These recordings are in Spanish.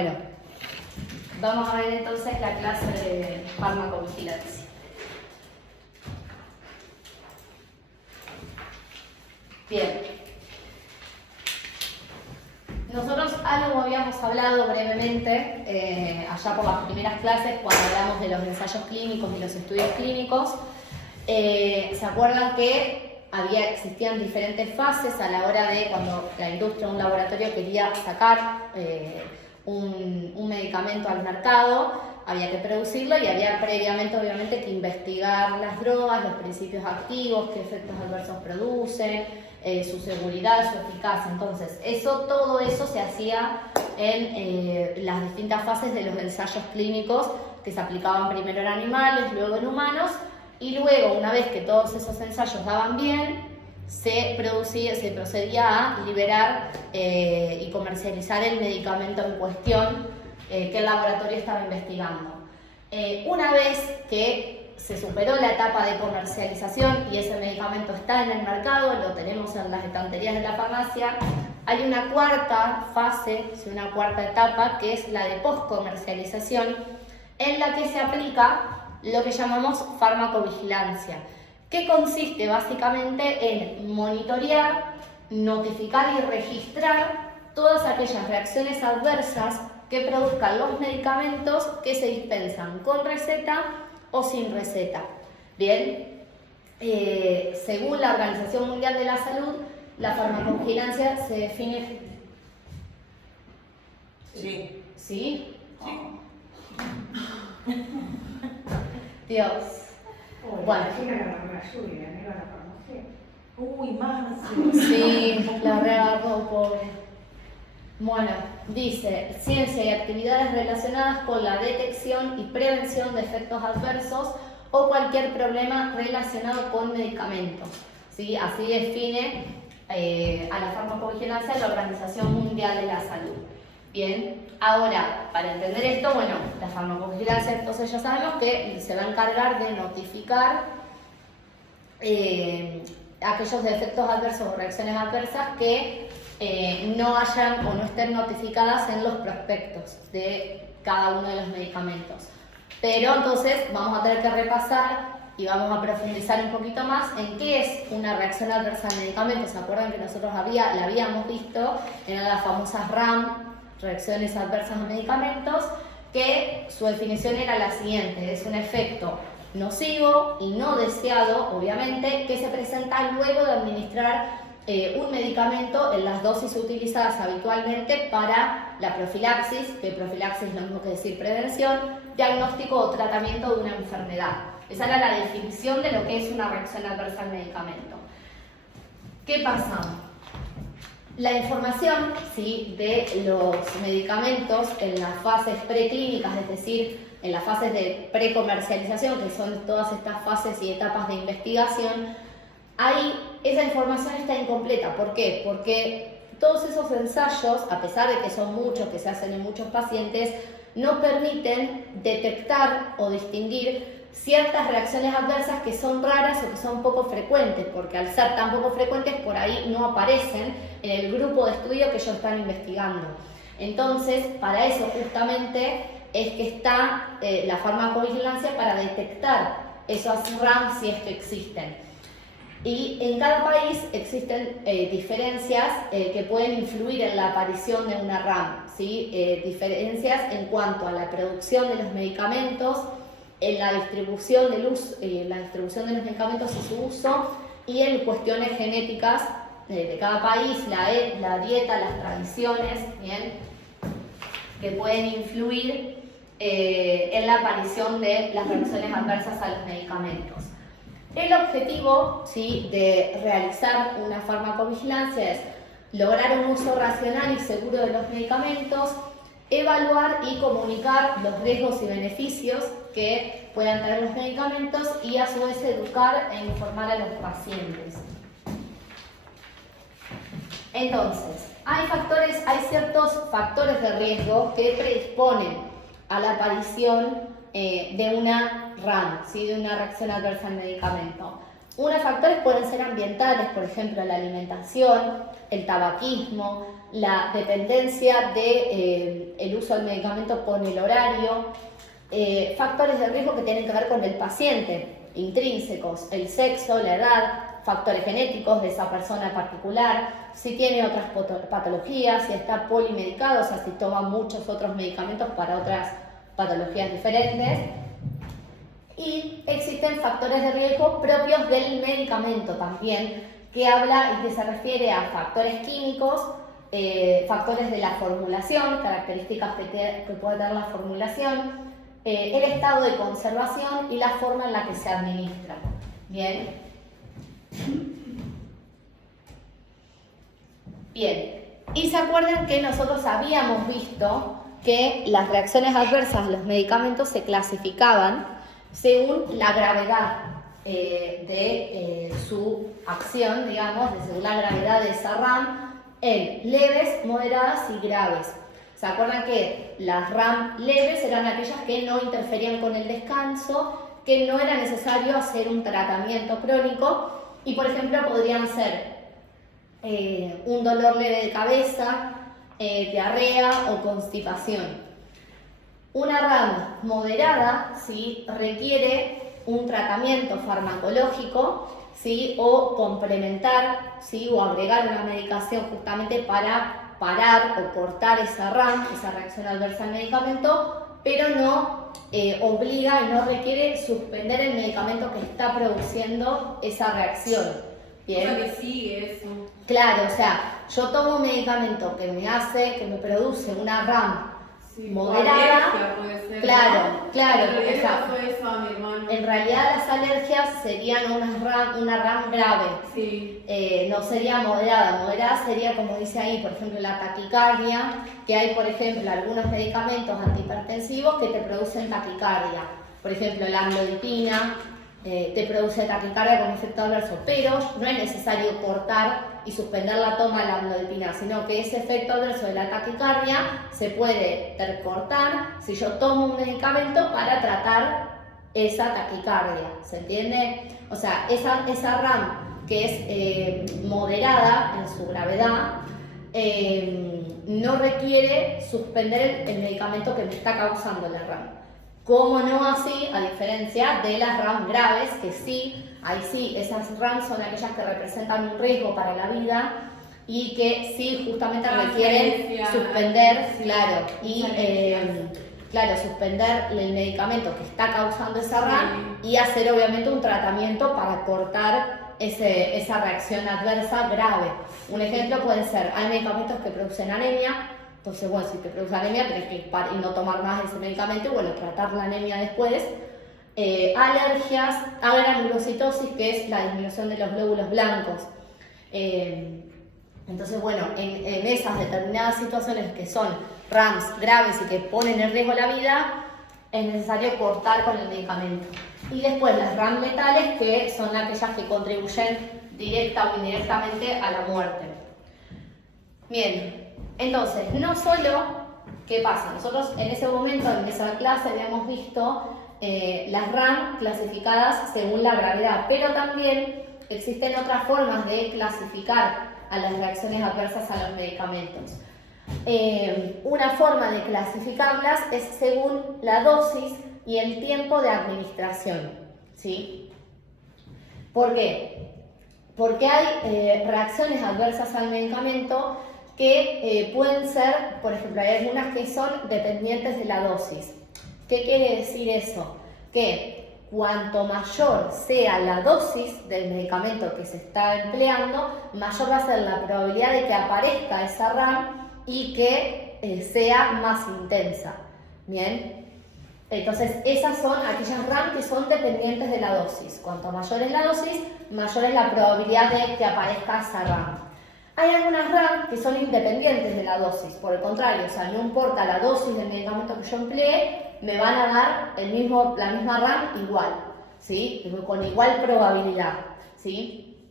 Bueno, vamos a ver entonces la clase de farmacovigilancia. Bien. Nosotros algo habíamos hablado brevemente allá por las primeras clases cuando hablamos de los ensayos clínicos y los estudios clínicos. ¿Se acuerdan que existían diferentes fases a la hora de cuando la industria o un laboratorio quería sacar un medicamento al mercado? Había que producirlo y había previamente obviamente que investigar las drogas, los principios activos, qué efectos adversos producen, su seguridad, su eficacia. Entonces, todo eso se hacía en las distintas fases de los ensayos clínicos que se aplicaban primero en animales, luego en humanos, y luego, una vez que todos esos ensayos daban bien, se procedía a liberar y comercializar el medicamento en cuestión que el laboratorio estaba investigando. Una vez que se superó la etapa de comercialización y ese medicamento está en el mercado, lo tenemos en las estanterías de la farmacia, hay una cuarta fase, una cuarta etapa, que es la de postcomercialización, en la que se aplica lo que llamamos farmacovigilancia, que consiste básicamente en monitorear, notificar y registrar todas aquellas reacciones adversas que produzcan los medicamentos que se dispensan con receta o sin receta. Bien, según la Organización Mundial de la Salud, la farmacovigilancia se define... Sí. ¿Sí? Sí. Dios. Bueno. Uy, más. Sí, la reagarró, pobre. Bueno, dice, ciencia y actividades relacionadas con la detección y prevención de efectos adversos o cualquier problema relacionado con medicamentos. ¿Sí? Así define a la farmacovigilancia la Organización Mundial de la Salud. Bien, ahora, para entender esto, bueno, la farmacovigilancia, entonces ya sabemos que se va a encargar de notificar aquellos efectos adversos o reacciones adversas que no hayan o no estén notificadas en los prospectos de cada uno de los medicamentos. Pero entonces vamos a tener que repasar y vamos a profundizar un poquito más en qué es una reacción adversa al medicamento. ¿Se acuerdan que nosotros la habíamos visto? Eran las famosas RAM, reacciones adversas a medicamentos, que su definición era la siguiente: es un efecto nocivo y no deseado, obviamente, que se presenta luego de administrar un medicamento en las dosis utilizadas habitualmente para la profilaxis, que profilaxis es lo mismo que decir prevención, diagnóstico o tratamiento de una enfermedad. Esa era la definición de lo que es una reacción adversa al medicamento. ¿Qué pasa? La información, ¿sí?, de los medicamentos en las fases preclínicas, es decir, en las fases de precomercialización, que son todas estas fases y etapas de investigación, ahí esa información está incompleta. ¿Por qué? Porque todos esos ensayos, a pesar de que son muchos, que se hacen en muchos pacientes, no permiten detectar o distinguir ciertas reacciones adversas que son raras o que son poco frecuentes, porque al ser tan poco frecuentes por ahí no aparecen en el grupo de estudio que ellos están investigando. Entonces, para eso justamente es que está la farmacovigilancia, para detectar esas RAM si es que existen. Y en cada país existen diferencias que pueden influir en la aparición de una RAM, ¿sí? Diferencias en cuanto a la producción de los medicamentos, en la distribución de los medicamentos y su uso, y en cuestiones genéticas de cada país, la dieta, las tradiciones, ¿bien?, que pueden influir en la aparición de las reacciones adversas a los medicamentos. El objetivo, ¿sí?, de realizar una farmacovigilancia es lograr un uso racional y seguro de los medicamentos, evaluar y comunicar los riesgos y beneficios que puedan tener los medicamentos y a su vez educar e informar a los pacientes. Entonces, hay ciertos factores de riesgo que predisponen a la aparición de una RAM, ¿sí?, de una reacción adversa al medicamento. Unos factores pueden ser ambientales, por ejemplo, la alimentación, el tabaquismo, la dependencia de, el uso del medicamento con el horario, factores de riesgo que tienen que ver con el paciente, intrínsecos, el sexo, la edad, factores genéticos de esa persona en particular, si tiene otras patologías, si está polimedicado, o sea, si toma muchos otros medicamentos para otras patologías diferentes. Y existen factores de riesgo propios del medicamento también, que habla y que se refiere a factores químicos, factores de la formulación, características que puede tener la formulación, el estado de conservación y la forma en la que se administra. Bien. Bien. Y se acuerdan que nosotros habíamos visto que las reacciones adversas a los medicamentos se clasificaban según la gravedad de su acción, digamos, según la gravedad de esa RAM, en leves, moderadas y graves. ¿Se acuerdan que las RAM leves eran aquellas que no interferían con el descanso, que no era necesario hacer un tratamiento crónico y, por ejemplo, podrían ser un dolor leve de cabeza, diarrea o constipación? Una RAM moderada, ¿sí?, requiere un tratamiento farmacológico, ¿sí?, o complementar, ¿sí?, o agregar una medicación justamente para parar o cortar esa RAM, esa reacción adversa al medicamento, pero no obliga y no requiere suspender el medicamento que está produciendo esa reacción. ¿Bien? O sea, que sigue eso. Claro, o sea, yo tomo un medicamento que me produce una RAM moderada. Alergia puede ser, Claro, ¿no? claro. En realidad O sea, le pasó eso a mi hermano. en realidad las alergias serían una RAM grave. Sí. No sería moderada. Moderada sería, como dice ahí, por ejemplo, la taquicardia, que hay, por ejemplo, algunos medicamentos antihipertensivos que te producen taquicardia. Por ejemplo, la amlodipina te produce taquicardia con efecto adverso, pero no es necesario cortar y suspender la toma de la amlodipina, sino que ese efecto adverso de la taquicardia se puede cortar si yo tomo un medicamento para tratar esa taquicardia, ¿se entiende? O sea, esa RAM que es moderada en su gravedad, no requiere suspender el medicamento que me está causando la RAM. Como no así, a diferencia de las RAM graves, que sí, ahí sí, esas RAM son aquellas que representan un riesgo para la vida y que sí justamente requieren suspender, claro, y suspender el medicamento que está causando esa RAM y hacer obviamente un tratamiento para cortar esa reacción adversa grave. Un ejemplo puede ser, hay medicamentos que producen anemia. Entonces, bueno, si te produce anemia, tenés que parar y no tomar más ese medicamento y, bueno, tratar la anemia después. Alergias, agranulocitosis, que es la disminución de los glóbulos blancos. Entonces, bueno, en esas determinadas situaciones que son RAMs graves y que ponen en riesgo la vida, es necesario cortar con el medicamento. Y después las RAM letales, que son aquellas que contribuyen directa o indirectamente a la muerte. Bien. Entonces, no solo, ¿qué pasa? Nosotros en ese momento, en esa clase, habíamos visto las RAM clasificadas según la gravedad, pero también existen otras formas de clasificar a las reacciones adversas a los medicamentos. Una forma de clasificarlas es según la dosis y el tiempo de administración, ¿sí? ¿Por qué? Porque hay reacciones adversas al medicamento que pueden ser, por ejemplo, hay algunas que son dependientes de la dosis. ¿Qué quiere decir eso? Que cuanto mayor sea la dosis del medicamento que se está empleando, mayor va a ser la probabilidad de que aparezca esa RAM y que sea más intensa. ¿Bien? Entonces, esas son aquellas RAM que son dependientes de la dosis. Cuanto mayor es la dosis, mayor es la probabilidad de que aparezca esa RAM. Hay algunas RAM que son independientes de la dosis, por el contrario, o sea, no importa la dosis del medicamento que yo emplee, me van a dar la misma RAM igual, ¿sí? Con igual probabilidad, ¿sí?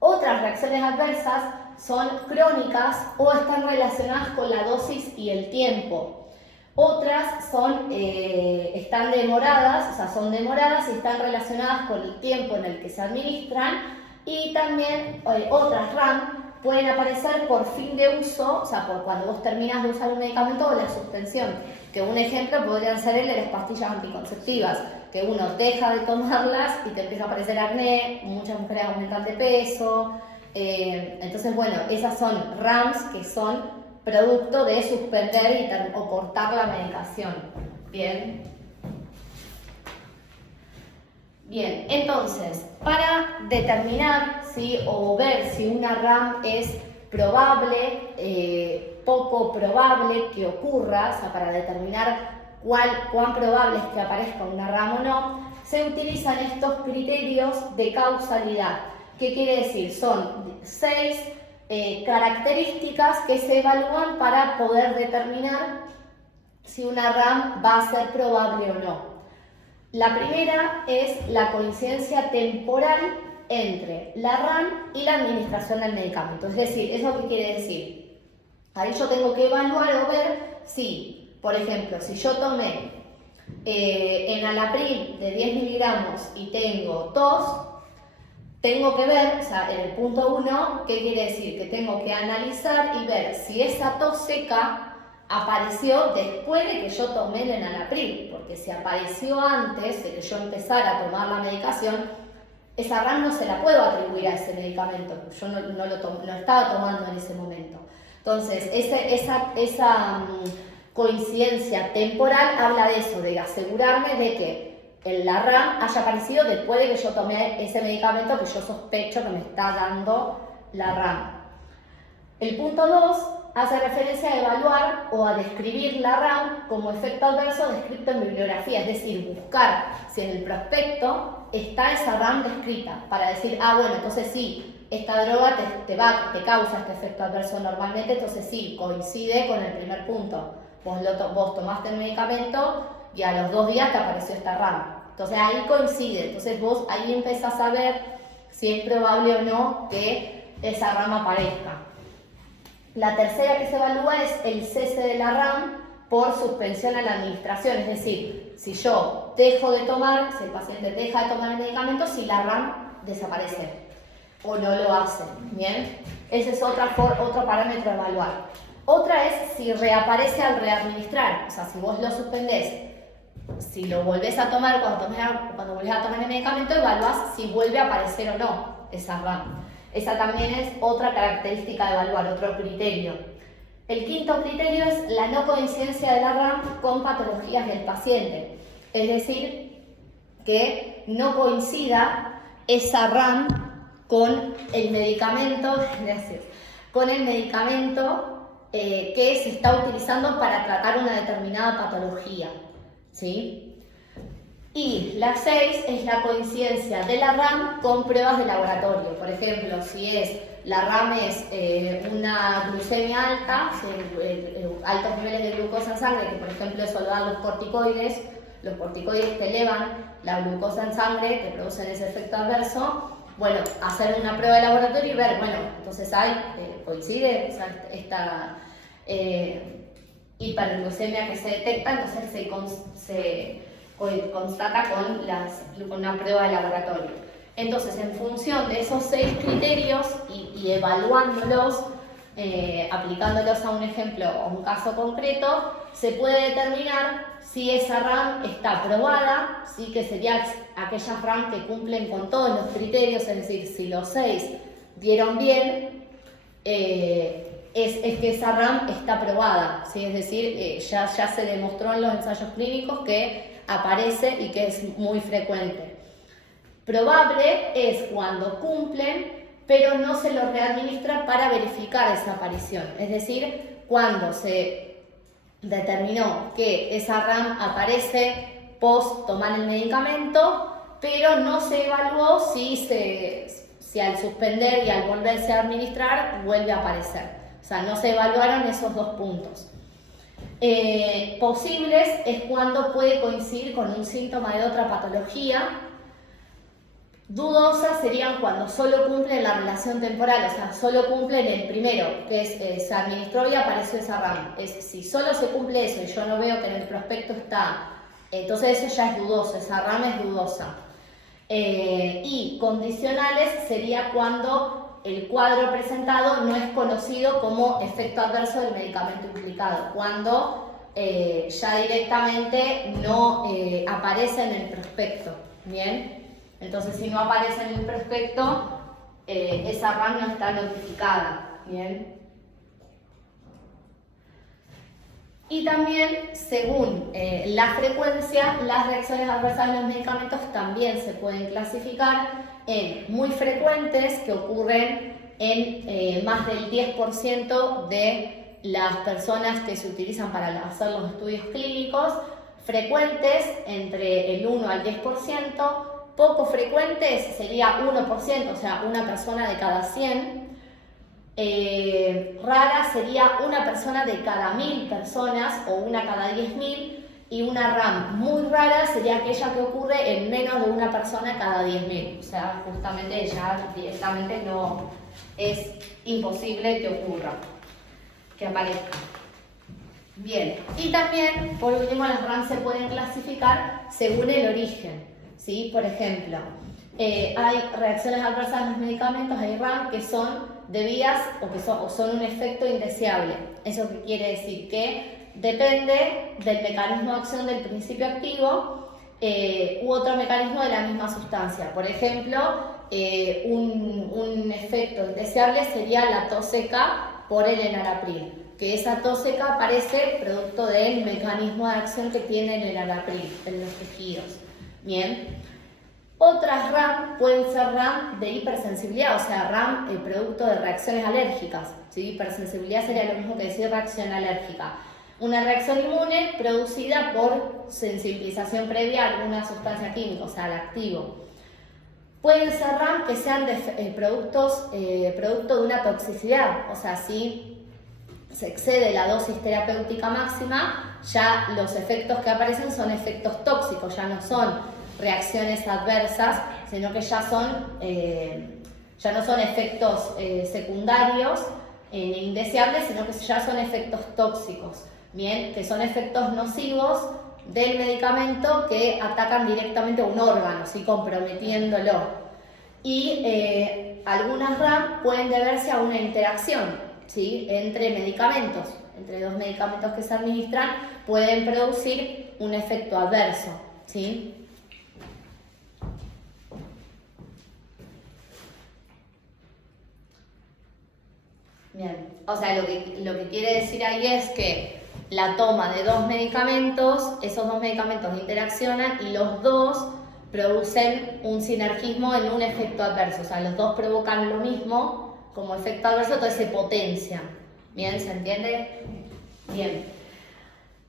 Otras reacciones adversas son crónicas o están relacionadas con la dosis y el tiempo. Otras están demoradas, o sea, son demoradas y están relacionadas con el tiempo en el que se administran. Y también otras RAM pueden aparecer por fin de uso, o sea, por cuando vos terminas de usar un medicamento o la suspensión. Que un ejemplo podrían ser el de las pastillas anticonceptivas, que uno deja de tomarlas y te empieza a aparecer acné, muchas mujeres aumentan de peso. Entonces, bueno, esas son RAMs que son producto de suspender o cortar la medicación. Bien. Bien, entonces, para determinar o ver si una RAM es probable, poco probable que ocurra, o sea, para determinar cuán probable es que aparezca una RAM o no, se utilizan estos criterios de causalidad. ¿Qué quiere decir? Son 6 características que se evalúan para poder determinar si una RAM va a ser probable o no. La primera es la coincidencia temporal entre la RAM y la administración del medicamento. Es decir, ¿eso qué quiere decir? Ahí yo tengo que evaluar o ver si, por ejemplo, si yo tomé enalapril de 10 miligramos y tengo tos, tengo que ver, o sea, en el punto 1, ¿qué quiere decir? Que tengo que analizar y ver si esa tos seca apareció después de que yo tomé el enalapril, porque si apareció antes de que yo empezara a tomar la medicación, esa RAM no se la puedo atribuir a ese medicamento, yo no lo estaba tomando en ese momento. Entonces, esa coincidencia temporal habla de eso, de asegurarme de que la RAM haya aparecido después de que yo tomé ese medicamento que yo sospecho que me está dando la RAM. El punto 2 hace referencia a evaluar o a describir la RAM como efecto adverso descrito en bibliografía, es decir, buscar si en el prospecto está esa RAM descrita para decir, bueno, entonces sí, esta droga te causa este efecto adverso normalmente, entonces sí, coincide con el primer punto. Vos tomaste el medicamento y a los 2 días te apareció esta RAM. Entonces ahí coincide, entonces vos ahí empezás a ver si es probable o no que esa RAM aparezca. La tercera que se evalúa es el cese de la RAM por suspensión a la administración, es decir, si yo dejo de tomar, si el paciente deja de tomar el medicamento, si la RAM desaparece o no lo hace, ¿bien? Ese es otro parámetro a evaluar. Otra es si reaparece al readministrar, o sea, si vos lo suspendés, si lo volvés a tomar cuando volvés a tomar el medicamento, evaluás si vuelve a aparecer o no esa RAM. Esa también es otra característica de evaluar, otro criterio. El quinto criterio es la no coincidencia de la RAM con patologías del paciente. Es decir, que no coincida esa RAM con el medicamento, que se está utilizando para tratar una determinada patología, ¿sí? Y la 6 es la coincidencia de la RAM con pruebas de laboratorio. Por ejemplo, si la RAM es una glucemia alta, altos niveles de glucosa en sangre, que por ejemplo eso lo dan los corticoides te elevan la glucosa en sangre, te producen ese efecto adverso. Bueno, hacer una prueba de laboratorio y ver, bueno, entonces coincide esta hiperglucemia que se detecta, entonces se constata con una prueba de laboratorio. Entonces, en función de esos 6 criterios y evaluándolos, aplicándolos a un ejemplo o un caso concreto, se puede determinar si esa RAM está aprobada, ¿sí? Que serían aquellas RAM que cumplen con todos los criterios, es decir, si los 6 dieron bien, es que esa RAM está aprobada, ¿sí? Es decir, ya se demostró en los ensayos clínicos que aparece y que es muy frecuente. Probable es cuando cumplen, pero no se lo readministra para verificar esa aparición. Es decir, cuando se determinó que esa RAM aparece post tomar el medicamento, pero no se evaluó si al suspender y al volverse a administrar vuelve a aparecer. O sea, no se evaluaron esos 2 puntos. Posibles es cuando puede coincidir con un síntoma de otra patología. Dudosas serían cuando solo cumplen la relación temporal, o sea, solo cumplen el primero, que es se administró y apareció esa RAM. Si solo se cumple eso y yo no veo que en el prospecto está, entonces eso ya es dudoso, esa RAM es dudosa. Y condicionales sería cuando el cuadro presentado no es conocido como efecto adverso del medicamento implicado, cuando ya directamente no aparece en el prospecto. Bien, entonces si no aparece en el prospecto, esa RAM no está notificada. Bien. Y también, según la frecuencia, las reacciones adversas de los medicamentos también se pueden clasificar en muy frecuentes, que ocurren en más del 10% de las personas que se utilizan para hacer los estudios clínicos, frecuentes entre el 1 al 10%, poco frecuentes sería 1%, o sea, una persona de cada 100, rara sería una persona de cada 1000 personas o una cada 10.000, y una RAM muy rara sería aquella que ocurre en menos de una persona cada 10.000, o sea, justamente ya directamente no es imposible que ocurra, que aparezca. Bien, y también, por último, las RAM se pueden clasificar según el origen, ¿sí? Por ejemplo, hay reacciones adversas en los medicamentos, hay RAM que son debidas o son un efecto indeseable. ¿Eso qué quiere decir? Que depende del mecanismo de acción del principio activo u otro mecanismo de la misma sustancia. Por ejemplo, un efecto indeseable sería la tos seca por el enalapril, que esa tos seca aparece producto del mecanismo de acción que tiene el enalapril en los tejidos. Bien. Otras RAM pueden ser RAM de hipersensibilidad, o sea, RAM producto de reacciones alérgicas, ¿sí? Hipersensibilidad sería lo mismo que decir reacción alérgica. Una reacción inmune producida por sensibilización previa a alguna sustancia química, o sea, al activo. Pueden ser RAM que sean producto de una toxicidad, o sea, si se excede la dosis terapéutica máxima, ya los efectos que aparecen son efectos tóxicos, ya no son reacciones adversas, sino que ya no son efectos secundarios indeseables, sino que ya son efectos tóxicos, bien, que son efectos nocivos del medicamento que atacan directamente a un órgano, ¿sí? Comprometiéndolo. Y algunas RAM pueden deberse a una interacción, ¿sí? Entre medicamentos, entre dos medicamentos que se administran, pueden producir un efecto adverso, ¿sí? Bien, o sea, lo que quiere decir ahí es que la toma de dos medicamentos, esos dos medicamentos interaccionan y los dos producen un sinergismo en un efecto adverso, o sea, los dos provocan lo mismo como efecto adverso, entonces se potencian. ¿Bien? ¿Se entiende? Bien.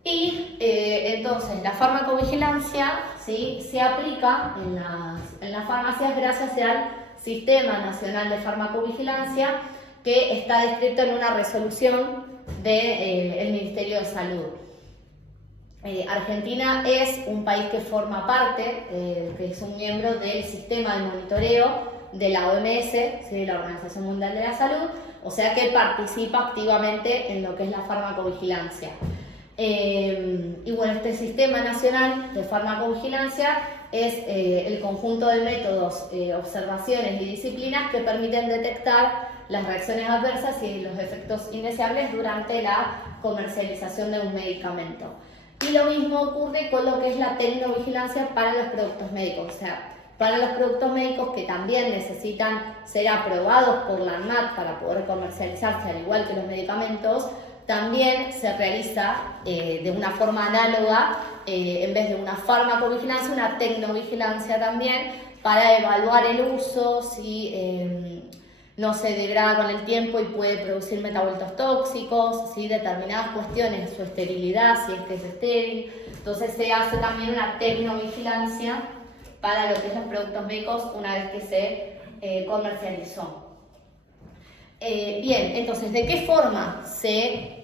Y entonces la farmacovigilancia, ¿sí?, se aplica en las farmacias gracias al Sistema Nacional de Farmacovigilancia, que está descrito en una resolución del Ministerio de Salud. Argentina es un país que forma parte, que es un miembro del sistema de monitoreo de la OMS, ¿sí?, de la Organización Mundial de la Salud, o sea que participa activamente en lo que es la farmacovigilancia. Y bueno, este Sistema Nacional de Farmacovigilancia es el conjunto de métodos, observaciones y disciplinas que permiten detectar las reacciones adversas y los efectos indeseables durante la comercialización de un medicamento. Y lo mismo ocurre con lo que es la tecnovigilancia para los productos médicos, o sea, para los productos médicos que también necesitan ser aprobados por la ANMAT para poder comercializarse, al igual que los medicamentos, también se realiza de una forma análoga, en vez de una farmacovigilancia, una tecnovigilancia también, para evaluar el uso, si no se degrada con el tiempo y puede producir metabolitos tóxicos, si determinadas cuestiones, su esterilidad, si es que es estéril. Entonces se hace también una tecnovigilancia para lo que es los productos médicos una vez que se comercializó. Bien, entonces, ¿de qué forma se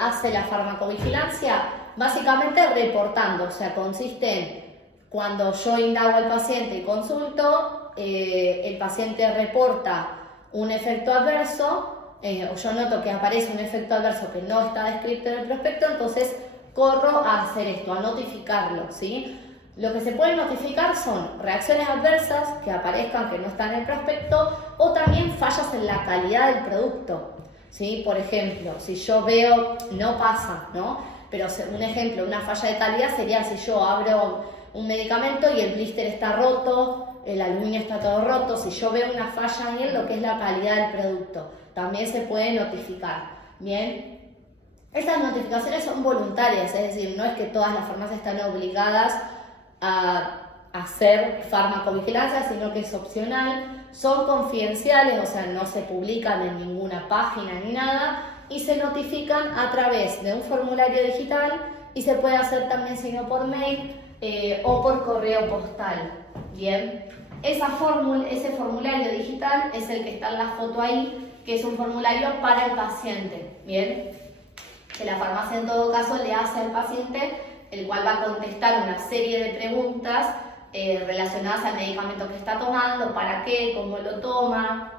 hace la farmacovigilancia? Básicamente reportando, o sea, consiste en cuando yo indago al paciente y consulto, el paciente reporta un efecto adverso, o yo noto que aparece un efecto adverso que no está descrito en el prospecto, entonces corro a hacer esto, a notificarlo, ¿sí? Lo que se puede notificar son reacciones adversas que aparezcan que no están en el prospecto o también fallas en la calidad del producto, ¿sí? Por ejemplo, si yo veo, no pasa, ¿no? Pero un ejemplo, una falla de calidad sería si yo abro un medicamento y el blister está roto, el aluminio está todo roto, si yo veo una falla en lo que es la calidad del producto, también se puede notificar, ¿bien? Estas notificaciones son voluntarias, es decir, no es que todas las farmacias están obligadas a hacer farmacovigilancia, sino que es opcional, son confidenciales, o sea, no se publican en ninguna página ni nada, y se notifican a través de un formulario digital y se puede hacer también si no por mail o por correo postal. Bien, ese formulario digital es el que está en la foto ahí, que es un formulario para el paciente. Bien, que la farmacia en todo caso le hace al paciente, el cual va a contestar una serie de preguntas relacionadas al medicamento que está tomando, para qué, cómo lo toma,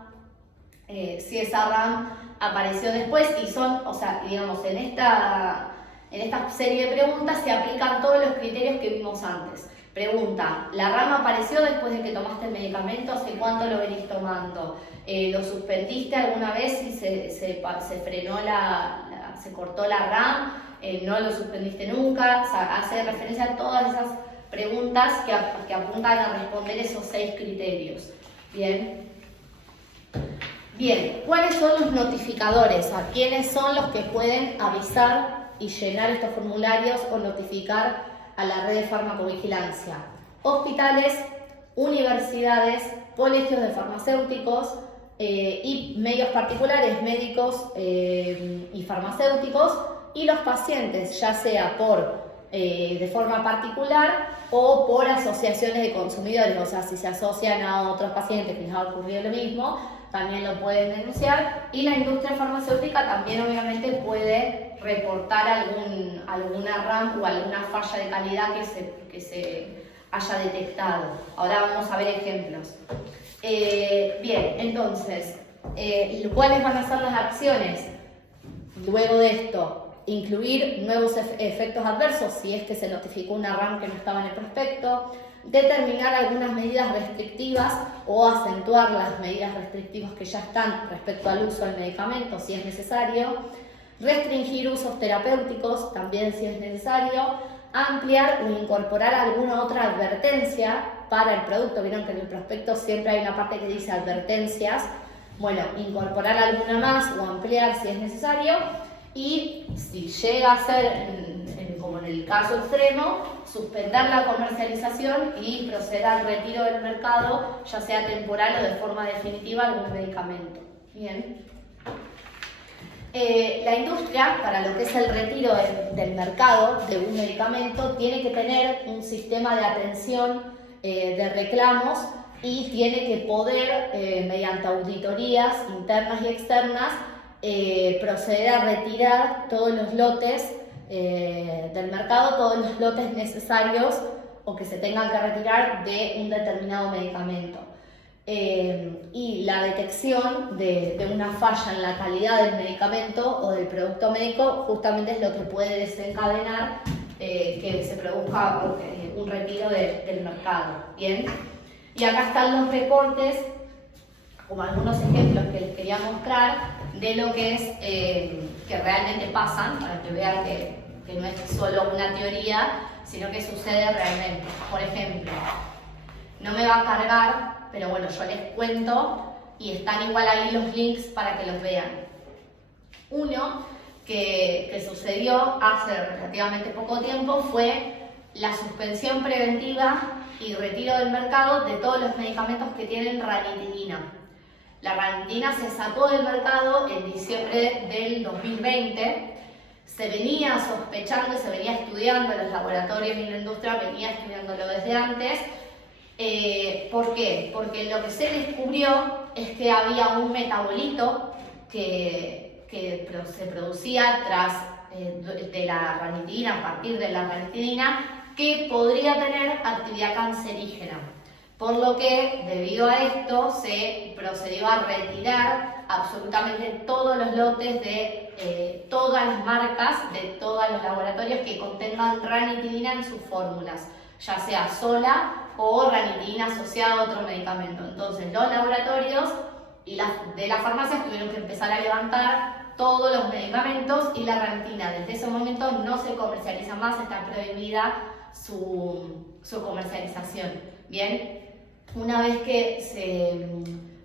si esa RAM apareció después, y son, o sea, digamos, en esta serie de preguntas se aplican todos los criterios que vimos antes. Pregunta, ¿la RAM apareció después de que tomaste el medicamento? ¿Hace cuánto lo venís tomando? ¿Lo suspendiste alguna vez y se frenó se cortó la RAM? ¿No lo suspendiste nunca? O sea, hace referencia a todas esas preguntas que apuntan a responder esos 6 criterios. Bien. Bien, ¿cuáles son los notificadores? ¿A quiénes son los que pueden avisar y llenar estos formularios o notificar a la red de farmacovigilancia? Hospitales, universidades, colegios de farmacéuticos y medios particulares, médicos y farmacéuticos, y los pacientes, ya sea de forma particular o por asociaciones de consumidores, o sea, si se asocian a otros pacientes que les ha ocurrido lo mismo, también lo pueden denunciar, y la industria farmacéutica también obviamente puede reportar alguna RAM o alguna falla de calidad que se haya detectado. Ahora vamos a ver ejemplos. Bien, entonces, ¿cuáles van a ser las acciones? Luego de esto, incluir nuevos efectos adversos si es que se notificó una RAM que no estaba en el prospecto, determinar algunas medidas restrictivas o acentuar las medidas restrictivas que ya están respecto al uso del medicamento si es necesario, restringir usos terapéuticos también si es necesario, ampliar o incorporar alguna otra advertencia para el producto. Vieron que en el prospecto siempre hay una parte que dice advertencias. Bueno, incorporar alguna más o ampliar si es necesario, y si llega a ser, como en el caso extremo, suspender la comercialización y proceder al retiro del mercado, ya sea temporal o de forma definitiva, algún medicamento. Bien. La industria, para lo que es el retiro del mercado de un medicamento, tiene que tener un sistema de atención de reclamos, y tiene que poder, mediante auditorías internas y externas, proceder a retirar todos los lotes del mercado, todos los lotes necesarios o que se tengan que retirar de un determinado medicamento. Y la detección de una falla en la calidad del medicamento o del producto médico justamente es lo que puede desencadenar que se produzca un retiro del mercado. ¿Bien? Y acá están los reportes, como algunos ejemplos que les quería mostrar de lo que es que realmente pasan, para que vean que no es solo una teoría, sino que sucede realmente. Por ejemplo, no me va a cargar, pero bueno, yo les cuento y están igual ahí los links para que los vean. Uno que sucedió hace relativamente poco tiempo fue la suspensión preventiva y retiro del mercado de todos los medicamentos que tienen ranitidina. La ranitidina se sacó del mercado en diciembre del 2020. Se venía sospechando y se venía estudiando en los laboratorios y en la industria, venía estudiándolo desde antes. ¿Por qué? Porque lo que se descubrió es que había un metabolito que se producía de la ranitidina, a partir de la ranitidina, que podría tener actividad cancerígena. Por lo que, debido a esto, se procedió a retirar absolutamente todos los lotes de todas las marcas de todos los laboratorios que contengan ranitidina en sus fórmulas, ya sea sola o ranitidina asociada a otro medicamento. Entonces los laboratorios y de las farmacias tuvieron que empezar a levantar todos los medicamentos y la ranitidina desde ese momento no se comercializa más, está prohibida su comercialización. Bien, una vez que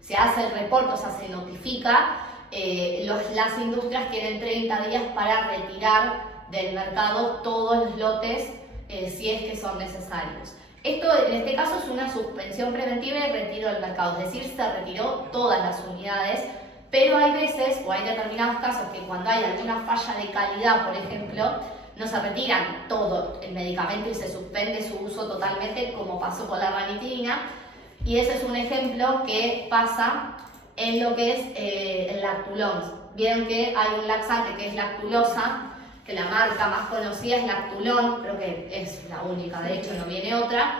se hace el reporte, o sea, se notifica, las industrias tienen 30 días para retirar del mercado todos los lotes si es que son necesarios. Esto en este caso es una suspensión preventiva y retiro del mercado, es decir, se retiró todas las unidades, pero hay veces o hay determinados casos que cuando hay alguna falla de calidad, por ejemplo, no se retiran todo el medicamento y se suspende su uso totalmente, como pasó con la ranitidina, y ese es un ejemplo que pasa en lo que es el lactulón. Vieron que hay un laxante que es lactulosa, que la marca más conocida es Lactulón, creo que es la única, de hecho no viene otra.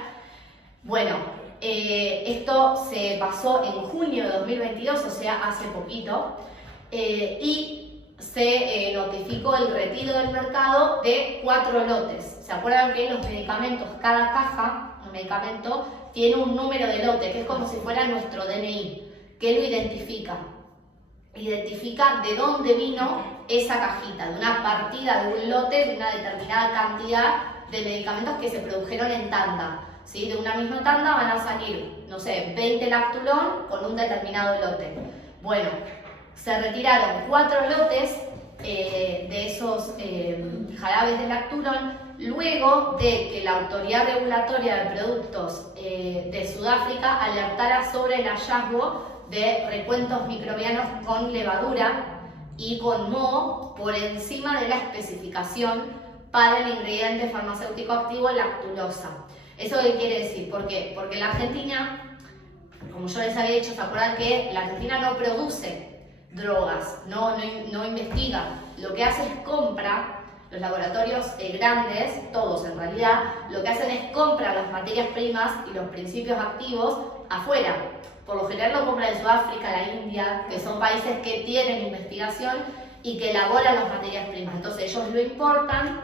Bueno, esto se pasó en junio de 2022, o sea, hace poquito, y se notificó el retiro del mercado de 4 lotes. ¿Se acuerdan que los medicamentos, cada caja, un medicamento, tiene un número de lote, que es como si fuera nuestro DNI, que lo identifica? Identifica de dónde vino esa cajita, de una partida de un lote, de una determinada cantidad de medicamentos que se produjeron en tanda. ¿Sí? De una misma tanda van a salir, no sé, 20 Lactulón con un determinado lote. Bueno, se retiraron 4 lotes de esos jarabes de Lactulón luego de que la Autoridad Regulatoria de Productos de Sudáfrica alertara sobre el hallazgo de recuentos microbianos con levadura y con moho por encima de la especificación para el ingrediente farmacéutico activo lactulosa. ¿Eso qué quiere decir? ¿Por qué? Porque la Argentina, como yo les había dicho, ¿se acuerdan que la Argentina no produce drogas, no investiga? Lo que hace es compra, los laboratorios grandes, todos en realidad, lo que hacen es comprar las materias primas y los principios activos afuera. Por lo general lo compra de Sudáfrica, la India, que son países que tienen investigación y que elaboran las materias primas. Entonces ellos lo importan,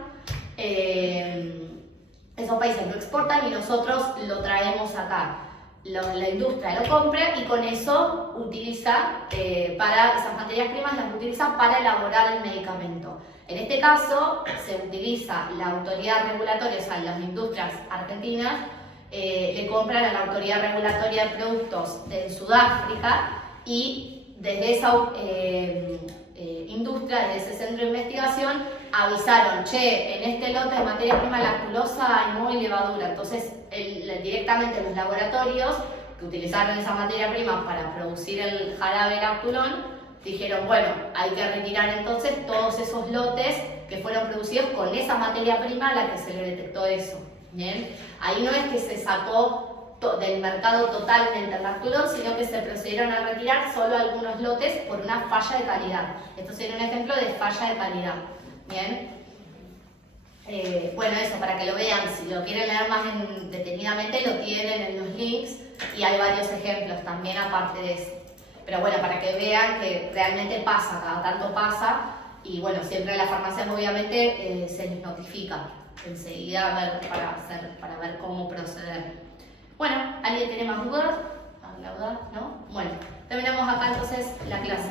esos países lo exportan y nosotros lo traemos acá. La industria lo compra y con eso utiliza, para esas materias primas las utiliza para elaborar el medicamento. En este caso se utiliza la autoridad regulatoria, o sea, las industrias argentinas, le compran a la Autoridad Regulatoria de Productos de Sudáfrica y desde esa industria, desde ese centro de investigación, avisaron, che, en este lote de materia prima lactulosa hay moho y levadura. Entonces, directamente los laboratorios que utilizaron esa materia prima para producir el jarabe lactulón, dijeron, bueno, hay que retirar entonces todos esos lotes que fueron producidos con esa materia prima a la que se le detectó eso. Bien, ahí no es que se sacó del mercado totalmente el lactulón, sino que se procedieron a retirar solo algunos lotes por una falla de calidad. Esto sería un ejemplo de falla de calidad. Bien, bueno, eso para que lo vean, si lo quieren leer más detenidamente lo tienen en los links y hay varios ejemplos también aparte de eso. Pero bueno, para que vean que realmente pasa, cada tanto pasa y bueno, siempre en las farmacias obviamente se les notifica enseguida para ver cómo proceder. Bueno, ¿alguien tiene más dudas? ¿Alguna duda? ¿No? Bueno, terminamos acá entonces la clase.